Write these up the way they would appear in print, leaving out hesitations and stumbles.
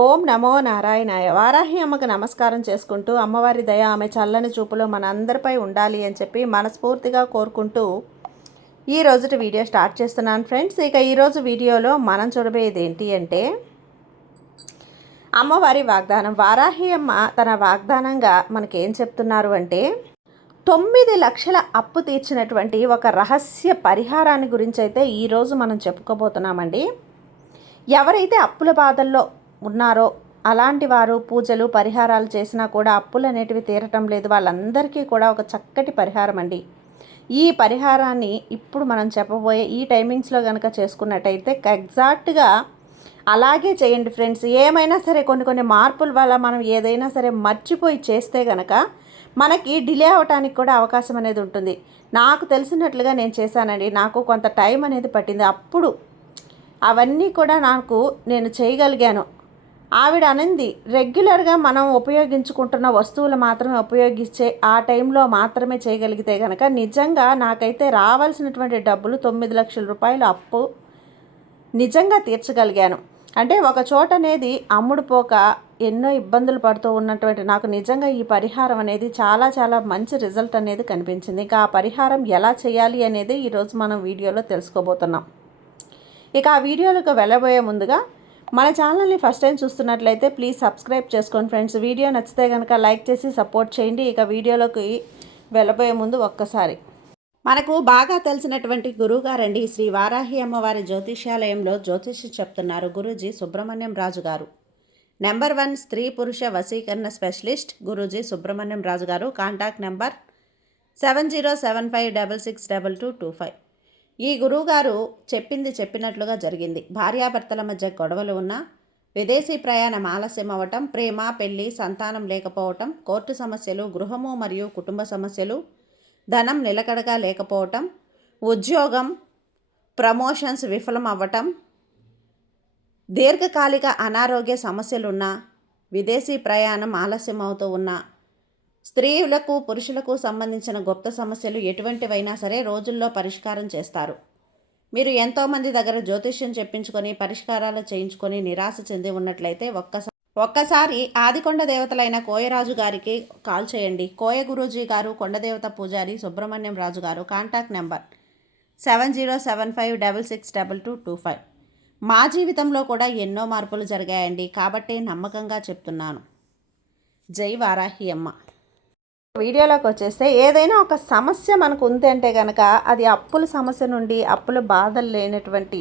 ఓం నమో నారాయణాయ. వారాహి అమ్మకు నమస్కారం చేసుకుంటూ అమ్మవారి దయ ఆమె చల్లని చూపులో మన అందరిపై ఉండాలి అని చెప్పి మనస్ఫూర్తిగా కోరుకుంటూ ఈ రోజుటి వీడియో స్టార్ట్ చేస్తున్నాను ఫ్రెండ్స్. ఇక ఈరోజు వీడియోలో మనం చూడబోయేది ఏంటి అంటే అమ్మవారి వాగ్దానం. వారాహి అమ్మ తన వాగ్దానంగా మనకేం చెప్తున్నారు అంటే 9 లక్షల అప్పు తీర్చినటువంటి ఒక రహస్య పరిహారాన్ని గురించి అయితే ఈరోజు మనం చెప్పుకోబోతున్నామండి. ఎవరైతే అప్పుల బాధల్లో ఉన్నారో అలాంటి వారు పూజలు పరిహారాలు చేసినా కూడా అప్పులు అనేటివి తీరటం లేదు, వాళ్ళందరికీ కూడా ఒక చక్కటి పరిహారం అండి. ఈ పరిహారాన్ని ఇప్పుడు మనం చెప్పబోయే ఈ టైమింగ్స్లో కనుక చేసుకున్నట్టయితే ఎగ్జాక్ట్గా అలాగే చేయండి ఫ్రెండ్స్. ఏమైనా సరే కొన్ని మార్పుల వల్ల మనం ఏదైనా సరే మర్చిపోయి చేస్తే కనుక మనకి డిలే అవడానికి కూడా అవకాశం అనేది ఉంటుంది. నాకు తెలిసినట్లుగా నేను చేశానండి. నాకు కొంత టైం అనేది పట్టింది. అప్పుడు అవన్నీ కూడా నేను చేయగలిగాను. ఆవిడ అనింది, రెగ్యులర్గా మనం ఉపయోగించుకుంటున్న వస్తువులు మాత్రమే ఉపయోగించే ఆ టైంలో మాత్రమే చేయగలిగితే కనుక నిజంగా నాకైతే రావాల్సినటువంటి డబ్బులు 9 లక్షల రూపాయలు అప్పు నిజంగా తీర్చగలిగాను. అంటే ఒక చోట అనేది అమ్ముడుపోక ఎన్నో ఇబ్బందులు పడుతూ ఉన్నటువంటి నాకు నిజంగా ఈ పరిహారం అనేది చాలా చాలా మంచి రిజల్ట్ అనేది కనిపించింది. ఇంకా ఆ పరిహారం ఎలా చేయాలి అనేది ఈరోజు మనం వీడియోలో తెలుసుకోబోతున్నాం. ఇక ఆ వీడియోలకు వెళ్ళబోయే ముందుగా మన ఛానల్ని ఫస్ట్ టైం చూస్తున్నట్లయితే ప్లీజ్ సబ్స్క్రైబ్ చేసుకోండి ఫ్రెండ్స్. వీడియో నచ్చితే కనుక లైక్ చేసి సపోర్ట్ చేయండి. ఇక వీడియోలోకి వెళ్ళబోయే ముందు ఒక్కసారి మనకు బాగా తెలిసినటువంటి గురువుగారండి శ్రీ వారాహి అమ్మవారి జ్యోతిష్యాలయంలో జ్యోతిష్యం చెప్తున్నారు గురూజీ సుబ్రహ్మణ్యం రాజు గారు. నెంబర్ 1 స్త్రీ పురుష వశీకరణ స్పెషలిస్ట్ గురూజీ సుబ్రహ్మణ్యం రాజు గారు. Contact number 7075662225. ఈ గురువుగారు చెప్పింది చెప్పినట్లుగా జరిగింది. భార్యాభర్తల మధ్య గొడవలు ఉన్నా, విదేశీ ప్రయాణం ఆలస్యం అవ్వటం, ప్రేమ పెళ్లి సంతానం లేకపోవటం, కోర్టు సమస్యలు, గృహము మరియు కుటుంబ సమస్యలు, ధనం నిలకడగా లేకపోవటం, ఉద్యోగం ప్రమోషన్స్ విఫలం అవ్వటం, దీర్ఘకాలిక అనారోగ్య సమస్యలున్నా, విదేశీ ప్రయాణం ఆలస్యం అవుతూ ఉన్నా, స్త్రీలకు పురుషులకు సంబంధించిన గుప్త సమస్యలు ఎటువంటివైనా సరే రోజుల్లో పరిష్కారం చేస్తారు. మీరు ఎంతోమంది దగ్గర జ్యోతిష్యం చెప్పించుకొని పరిష్కారాలు చేయించుకొని నిరాశ చెంది ఉన్నట్లయితే ఒక్కసారి ఆదికొండ దేవతలైన కోయరాజు గారికి కాల్ చేయండి. కోయ గురూజీ గారు, కొండదేవత పూజారి సుబ్రహ్మణ్యం రాజు గారు. Contact number 7075662225. మా జీవితంలో కూడా ఎన్నో మార్పులు జరిగాయండి, కాబట్టి నమ్మకంగా చెప్తున్నాను. జై వారాహి అమ్మ. వీడియోలోకి వచ్చేస్తే ఏదైనా ఒక సమస్య మనకు ఉంది అంటే కనుక అది అప్పుల సమస్య నుండి అప్పుల బాధలు లేనటువంటి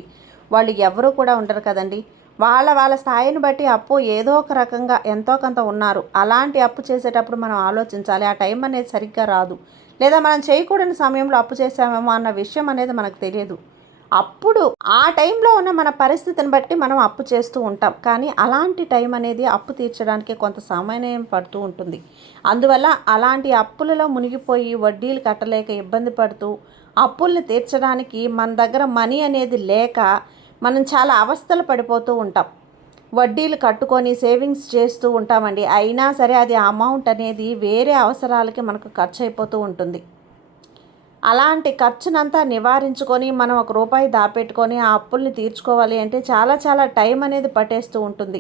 వాళ్ళు ఎవరు కూడా ఉండరు కదండి. వాళ్ళ స్థాయిని బట్టి అప్పు ఏదో ఒక రకంగా ఎంతో కొంత ఉన్నారు. అలాంటి అప్పు చేసేటప్పుడు మనం ఆలోచించాలి. ఆ టైం అనేది సరిగ్గా రాదు, లేదా మనం చేయకూడని సమయంలో అప్పు చేసామేమో అన్న విషయం అనేది మనకు తెలియదు. అప్పుడు ఆ టైంలో ఉన్న మన పరిస్థితిని బట్టి మనం అప్పు చేస్తూ ఉంటాం. కానీ అలాంటి టైం అనేది అప్పు తీర్చడానికి కొంత సమయం పడుతూ ఉంటుంది. అందువల్ల అలాంటి అప్పులలో మునిగిపోయి వడ్డీలు కట్టలేక ఇబ్బంది పడుతూ అప్పుల్ని తీర్చడానికి మన దగ్గర మనీ అనేది లేక మనం చాలా అవస్థలు పడిపోతూ ఉంటాం. వడ్డీలు కట్టుకొని సేవింగ్స్ చేస్తూ ఉంటామండి. అయినా సరే అది అమౌంట్ అనేది వేరే అవసరాలకి మనకు ఖర్చు అయిపోతూ ఉంటుంది. అలాంటి ఖర్చునంతా నివారించుకొని మనం ₹1 దాపెట్టుకొని ఆ అప్పుల్ని తీర్చుకోవాలి అంటే చాలా చాలా టైం అనేది పట్టేస్తూ ఉంటుంది.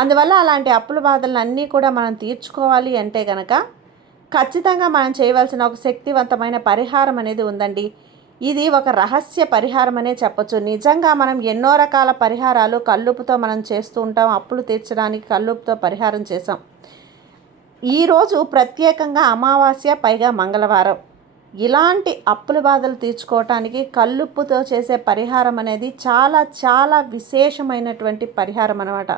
అందువల్ల అలాంటి అప్పుల బాధలను అన్నీ కూడా మనం తీర్చుకోవాలి అంటే కనుక ఖచ్చితంగా మనం చేయవలసిన ఒక శక్తివంతమైన పరిహారం అనేది ఉందండి. ఇది ఒక రహస్య పరిహారం అనే చెప్పొచ్చు. నిజంగా మనం ఎన్నో రకాల పరిహారాలు కల్లుపుతో మనం చేస్తూ ఉంటాం. అప్పులు తీర్చడానికి కల్లుపుతో పరిహారం చేసాం. ఈరోజు ప్రత్యేకంగా అమావాస్య, పైగా మంగళవారం. ఇలాంటి అప్పుల బాధలు తీర్చుకోవటానికి కల్లుప్పుతో చేసే పరిహారం అనేది చాలా చాలా విశేషమైనటువంటి పరిహారం అన్నమాట.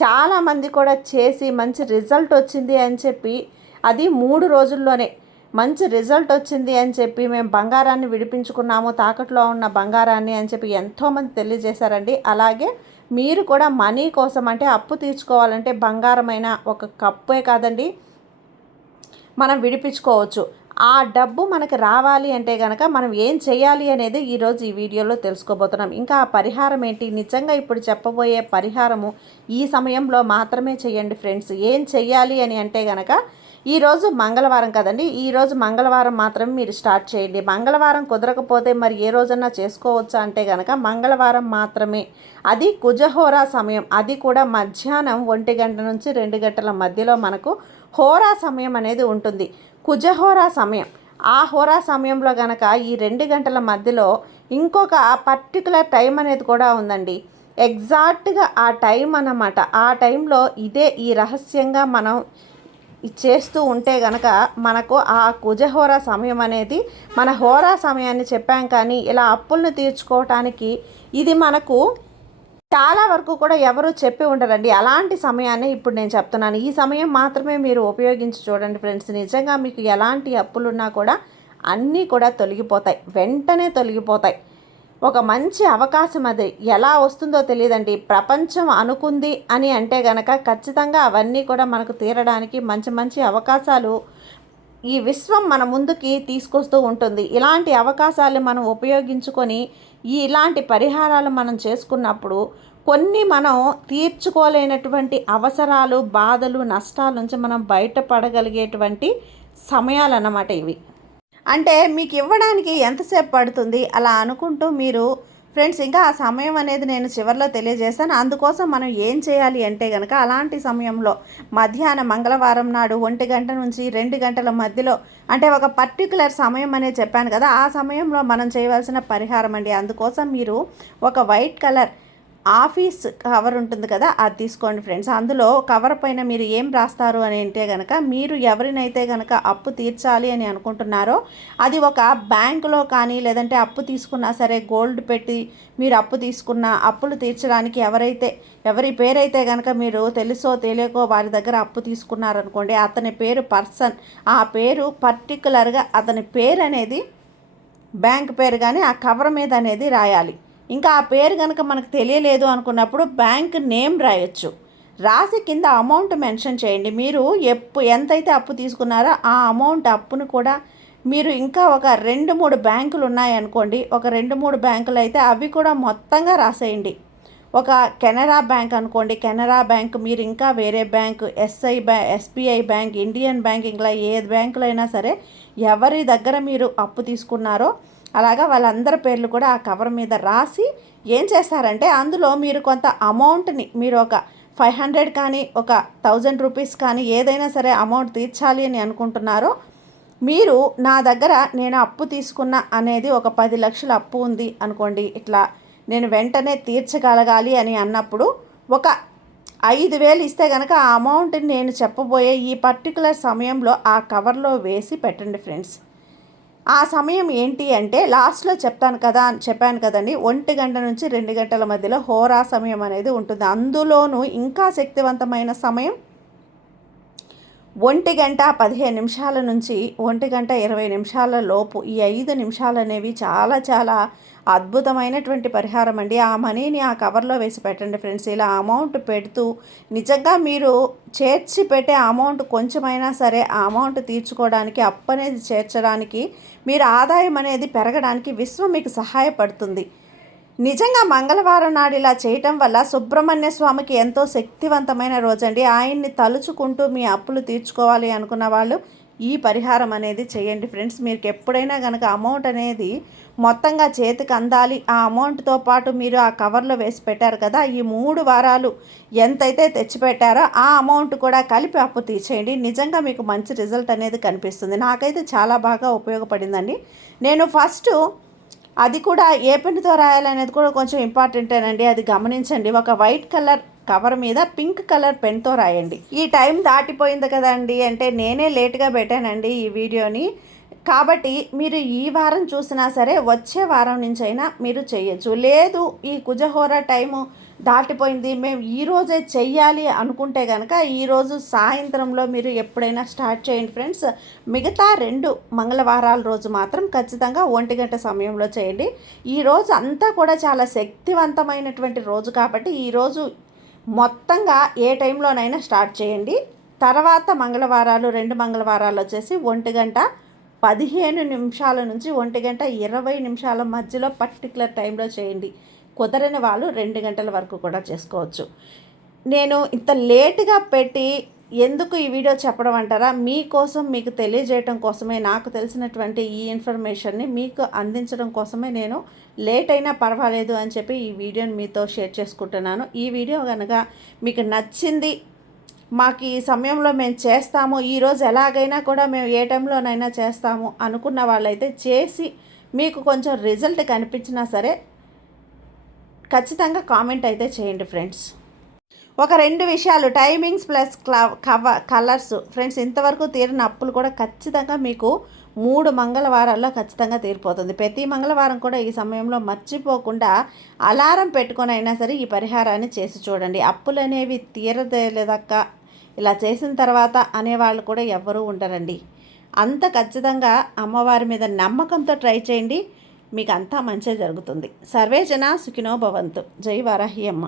చాలామంది కూడా చేసి మంచి రిజల్ట్ వచ్చింది అని చెప్పి, అది 3 రోజుల్లోనే మంచి రిజల్ట్ వచ్చింది అని చెప్పి మేము బంగారాన్ని విడిపించుకున్నాము, తాకట్లో ఉన్న బంగారాన్ని అని చెప్పి ఎంతోమంది తెలియజేశారండి. అలాగే మీరు కూడా మనీ కోసం అంటే అప్పు తీర్చుకోవాలంటే బంగారమైన ఒక కప్పే కాదండి మనం విడిపించుకోవచ్చు. ఆ డబ్బు మనకు రావాలి అంటే కనుక మనం ఏం చేయాలి అనేది ఈరోజు ఈ వీడియోలో తెలుసుకోబోతున్నాం. ఇంకా ఆ పరిహారం ఏంటి, నిజంగా ఇప్పుడు చెప్పబోయే పరిహారము ఈ సమయంలో మాత్రమే చేయండి ఫ్రెండ్స్. ఏం చెయ్యాలి అని అంటే కనుక ఈరోజు మంగళవారం కదండి, ఈరోజు మంగళవారం మాత్రం మీరు స్టార్ట్ చేయండి. మంగళవారం కుదరకపోతే మరి ఏ రోజన్నా చేసుకోవచ్చా అంటే కనుక మంగళవారం మాత్రమే. అది కుజహోరా సమయం, అది కూడా మధ్యాహ్నం 1 గంట నుంచి 2 గంటల మధ్యలో మనకు హోరా సమయం అనేది ఉంటుంది. కుజహోరా సమయం, ఆ హోరా సమయంలో కనుక ఈ 2 గంటల మధ్యలో ఇంకొక పర్టికులర్ టైం అనేది కూడా ఉందండి. ఎగ్జాక్ట్గా ఆ టైం అన్నమాట. ఆ టైంలో ఇదే ఈ రహస్యంగా మనం చేస్తూ ఉంటే గనక మనకు ఆ కుజహోరా సమయం అనేది, మన హోరా సమయాన్ని చెప్పాం కానీ ఇలా అప్పులను తీర్చుకోవటానికి ఇది మనకు చాలా వరకు కూడా ఎవరు చెప్పి ఉండరండి. అలాంటి సమయాన్ని ఇప్పుడు నేను చెప్తున్నాను. ఈ సమయం మాత్రమే మీరు ఉపయోగించి చూడండి ఫ్రెండ్స్. నిజంగా మీకు ఎలాంటి అప్పులున్నా కూడా అన్నీ కూడా తొలగిపోతాయి, వెంటనే తొలగిపోతాయి. ఒక మంచి అవకాశం అది. ఎలా వస్తుందో తెలియదండి. ప్రపంచం అనుకుంది అని అంటే గనక ఖచ్చితంగా అవన్నీ కూడా మనకు తీరడానికి మంచి మంచి అవకాశాలు ఈ విశ్వం మన ముందుకి తీసుకొస్తూ ఉంటుంది. ఇలాంటి అవకాశాలు మనం ఉపయోగించుకొని ఇలాంటి పరిహారాలు మనం చేసుకున్నప్పుడు కొన్ని మనం తీర్చుకోలేనటువంటి అవసరాలు, బాధలు, నష్టాల నుంచి మనం బయటపడగలిగేటువంటి సమయాలన్నమాట ఇవి. అంటే మీకు ఇవ్వడానికి ఎంతసేపు పడుతుంది అలా అనుకుంటూ మీరు ఫ్రెండ్స్, ఇంకా ఆ సమయం అనేది నేను చివరిలో తెలియజేస్తాను. అందుకోసం మనం ఏం చేయాలి అంటే కనుక అలాంటి సమయంలో మధ్యాహ్నం మంగళవారం నాడు 1 గంట నుంచి 2 గంటల మధ్యలో, అంటే ఒక పర్టికులర్ సమయం అనేది చెప్పాను కదా, ఆ సమయంలో మనం చేయవలసిన పరిహారం అండి. అందుకోసం మీరు ఒక వైట్ కలర్ ఆఫీస్ కవర్ ఉంటుంది కదా, అది తీసుకోండి ఫ్రెండ్స్. అందులో కవర్ పైన మీరు ఏం రాస్తారు అని అంటే కనుక, మీరు ఎవరినైతే కనుక అప్పు తీర్చాలి అని అనుకుంటున్నారో అది ఒక బ్యాంకులో కానీ లేదంటే అప్పు తీసుకున్నా సరే గోల్డ్ పెట్టి మీరు అప్పు తీసుకున్న అప్పులు తీర్చడానికి ఎవరి పేరైతే కనుక మీరు తెలుసో తెలియకో వారి దగ్గర అప్పు తీసుకున్నారనుకోండి, అతని పేరు పర్సన్, ఆ పేరు పర్టికులర్గా అతని పేరు అనేది బ్యాంక్ పేరు కానీ ఆ కవర్ మీద అనేది రాయాలి. ఇంకా ఆ పేరు కనుక మనకు తెలియలేదు అనుకున్నప్పుడు బ్యాంక్ నేమ్ రాయొచ్చు. రాసి కింద అమౌంట్ మెన్షన్ చేయండి. మీరు ఎంతైతే అప్పు తీసుకున్నారో ఆ అమౌంట్ అప్పును కూడా మీరు ఇంకా ఒక 2-3 బ్యాంకులు ఉన్నాయనుకోండి, ఒక 2-3 బ్యాంకులు అయితే అవి కూడా మొత్తంగా రాసేయండి. ఒక కెనరా బ్యాంక్ అనుకోండి, కెనరా బ్యాంక్, మీరు ఇంకా వేరే bank, SBI bank, Indian bank, ఇంకా ఏ బ్యాంకులు అయినా సరే ఎవరి దగ్గర మీరు అప్పు తీసుకున్నారో అలాగా వాళ్ళందరి పేర్లు కూడా ఆ కవర్ మీద రాసి ఏం చేస్తారంటే అందులో మీరు కొంత అమౌంట్ని, మీరు ఒక 500 కానీ ఒక 1000 రూపీస్ కానీ ఏదైనా సరే అమౌంట్ తీర్చాలి అని అనుకుంటున్నారో, మీరు నా దగ్గర నేను అప్పు తీసుకున్న అనేది ఒక 10 లక్షల అప్పు ఉంది అనుకోండి, ఇట్లా నేను వెంటనే తీర్చగలగాలి అని అన్నప్పుడు ఒక 5,000 ఇస్తే కనుక ఆ అమౌంట్ని నేను చెప్పబోయే ఈ పర్టికులర్ సమయంలో ఆ కవర్లో వేసి పెట్టండి ఫ్రెండ్స్. ఆ సమయం ఏంటి అంటే లాస్ట్లో చెప్పాను కదండి, 1 గంట నుంచి 2 గంటల మధ్యలో హోరా సమయం అనేది ఉంటుంది. అందులోనూ ఇంకా శక్తివంతమైన సమయం 1 గంట 15 నిమిషాల నుంచి 1 గంట 20 నిమిషాల లోపు. ఈ 5 నిమిషాలు అనేవి చాలా చాలా అద్భుతమైనటువంటి పరిహారం అండి. ఆ మనీని ఆ కవర్లో వేసి పెట్టండి ఫ్రెండ్స్. ఇలా అమౌంట్ పెడుతూ నిజంగా మీరు చేర్చి పెట్టే అమౌంట్ కొంచెమైనా సరే ఆ అమౌంట్ తీర్చుకోవడానికి, అప్పు అనేది చేర్చడానికి, మీరు ఆదాయం అనేది పెరగడానికి విశ్వం మీకు సహాయపడుతుంది. నిజంగా మంగళవారం నాడు ఇలా చేయటం వల్ల సుబ్రహ్మణ్య స్వామికి ఎంతో శక్తివంతమైన రోజండి. ఆయన్ని తలుచుకుంటూ మీ అప్పులు తీర్చుకోవాలి అనుకున్న వాళ్ళు ఈ పరిహారం అనేది చేయండి ఫ్రెండ్స్. మీకు ఎప్పుడైనా కనుక అమౌంట్ అనేది మొత్తంగా చేతికి అందాలి, ఆ అమౌంట్తో పాటు మీరు ఆ కవర్లో వేసి పెట్టారు కదా, ఈ 3 వారాలు ఎంతైతే తెచ్చిపెట్టారో ఆ అమౌంట్ కూడా కలిపి అప్పు తీసేయండి. నిజంగా మీకు మంచి రిజల్ట్ అనేది కనిపిస్తుంది. నాకైతే చాలా బాగా ఉపయోగపడిందండి. నేను ఫస్ట్ అది కూడా ఏ పెన్నుతో రాయాలనేది కూడా కొంచెం ఇంపార్టెంటేనండి, అది గమనించండి. ఒక వైట్ కలర్ కవర్ మీద పింక్ కలర్ పెన్తో రాయండి. ఈ టైం దాటిపోయింది కదండి అంటే నేనే లేట్గా పెట్టానండి ఈ వీడియోని, కాబట్టి మీరు ఈ వారం చూసినా సరే వచ్చే వారం నుంచైనా మీరు చేయొచ్చు. లేదు ఈ కుజహోర టైము దాటిపోయింది, మేము ఈరోజే చెయ్యాలి అనుకుంటే కనుక ఈరోజు సాయంత్రంలో మీరు ఎప్పుడైనా స్టార్ట్ చేయండి ఫ్రెండ్స్. మిగతా 2 మంగళవారాల రోజు మాత్రం ఖచ్చితంగా 1 గంట సమయంలో చేయండి. ఈరోజు అంతా కూడా చాలా శక్తివంతమైనటువంటి రోజు కాబట్టి ఈరోజు మొత్తంగా ఏ టైంలోనైనా స్టార్ట్ చేయండి. తర్వాత మంగళవారాలు 2 మంగళవారాలు వచ్చేసి 1 గంట 15 నిమిషాల నుంచి 1 గంట 20 నిమిషాల మధ్యలో పర్టికులర్ టైంలో చేయండి. కుదరని వాళ్ళు 2 గంటల వరకు కూడా చేసుకోవచ్చు. నేను ఇంత లేటుగా పెట్టి ఎందుకు ఈ వీడియో చెప్పడం అంటారా, మీకోసం మీకు తెలియజేయటం కోసమే, నాకు తెలిసినటువంటి ఈ ఇన్ఫర్మేషన్ని మీకు అందించడం కోసమే నేను లేట్ అయినా పర్వాలేదు అని చెప్పి ఈ వీడియోని మీతో షేర్ చేసుకుంటున్నాను. ఈ వీడియో కనుక మీకు నచ్చింది, మాకు ఈ సమయంలో మేము చేస్తాము, ఈరోజు ఎలాగైనా కూడా మేము ఏ టైంలోనైనా చేస్తాము అనుకున్న వాళ్ళైతే చేసి మీకు కొంచెం రిజల్ట్ కనిపించినా సరే ఖచ్చితంగా కామెంట్ అయితే చేయండి ఫ్రెండ్స్. ఒక 2 విషయాలు, టైమింగ్స్ ప్లస్ కలర్స్ ఫ్రెండ్స్. ఇంతవరకు తీరిన అప్పులు కూడా ఖచ్చితంగా మీకు 3 మంగళవారాల్లో ఖచ్చితంగా తీరిపోతుంది. ప్రతి మంగళవారం కూడా ఈ సమయంలో మర్చిపోకుండా అలారం పెట్టుకొని అయినా సరే ఈ పరిహారాన్ని చేసి చూడండి. అప్పులు అనేవి తీరదేలేదక్క, ఇలా చేసిన తర్వాత అనేవాళ్ళు కూడా ఎవ్వరూ ఉండరండి. అంత ఖచ్చితంగా అమ్మవారి మీద నమ్మకంతో ట్రై చేయండి, మీకు అంతా మంచిగా జరుగుతుంది. సర్వేజన సుఖినో భవంతు. జై వారాహి అమ్మ.